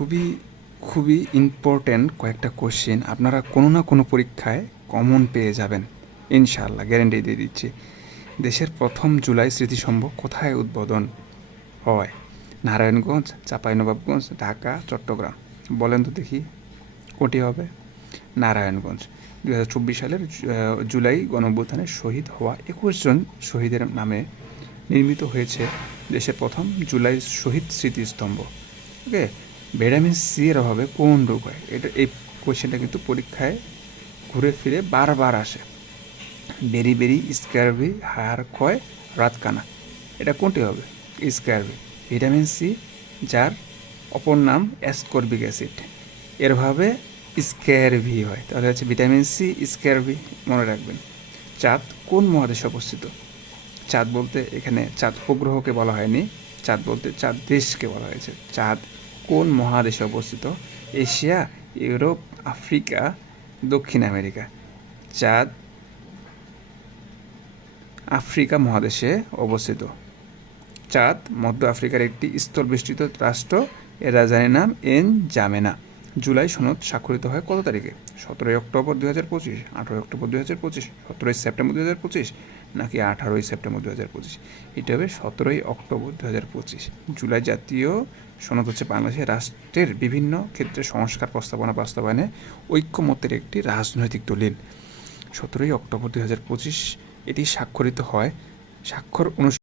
খুবই খুবই ইম্পর্ট্যান্ট কয়েকটা কোশ্চেন আপনারা কোনো না কোনো পরীক্ষায় কমন পেয়ে যাবেন ইনশাআল্লাহ, গ্যারেন্টি দিয়ে দিচ্ছি। দেশের প্রথম জুলাই স্মৃতিস্তম্ভ কোথায় উদ্বোধন হয়? নারায়ণগঞ্জ, চাঁপাইনবাবগঞ্জ, ঢাকা, চট্টগ্রাম। বলেন তো দেখি কোনটি হবে? নারায়ণগঞ্জ। 2024 সালের জুলাই গণঅভ্যুত্থানে শহীদ হওয়া 21 জন শহীদের নামে নির্মিত হয়েছে দেশের প্রথম জুলাই শহীদ স্মৃতিস্তম্ভ। ওকে, ভিটামিন সি এর অভাবে কোন রোগ হয়? এই কোয়েশ্চেনটা কিন্তু পরীক্ষায় ঘুরে ফিরে বারবার আসে। বেরি স্ক্যারভি, হাড় ক্ষয়, রাতকানা। এটা কোনটি হবে? স্ক্যারভি। ভিটামিন সি যার অপর নাম অ্যাসকর্বিক অ্যাসিড, এরভাবে স্ক্যারভি হয়। তাহলে হচ্ছে ভিটামিন সি, স্ক্যারভি, মনে রাখবেন। চাঁদ কোন মহাদেশে অবস্থিত? চাঁদ বলতে এখানে চাঁদ উপগ্রহকে বলা হয়নি, চাঁদ বলতে চাঁদ দেশকে বলা হয়েছে। চাঁদ কোন মহাদেশে অবস্থিত? এশিয়া, ইউরোপ, আফ্রিকা, দক্ষিণ আমেরিকা। চাঁদ আফ্রিকা মহাদেশে অবস্থিত। চাঁদ মধ্য আফ্রিকার একটি স্থলবেষ্টিত রাষ্ট্র। এর রাজধানীর নাম এনজামেনা। জুলাই সনদ স্বাক্ষরিত হয় কত তারিখে? 17 অক্টোবর 2025, 18 অক্টোবর 2025, 17 সেপ্টেম্বর 2025, নাকি 18 সেপ্টেম্বর 2025? এটা হবে 17 অক্টোবর 2025। জুলাই জাতীয় সনদ হচ্ছে বাংলাদেশের রাষ্ট্রের বিভিন্ন ক্ষেত্রে সংস্কার প্রস্তাবনা বাস্তবায়নে ঐক্যমত্যের একটি রাজনৈতিক দলিল। 17 অক্টোবর 2025 এটি স্বাক্ষরিত হয়। স্বাক্ষর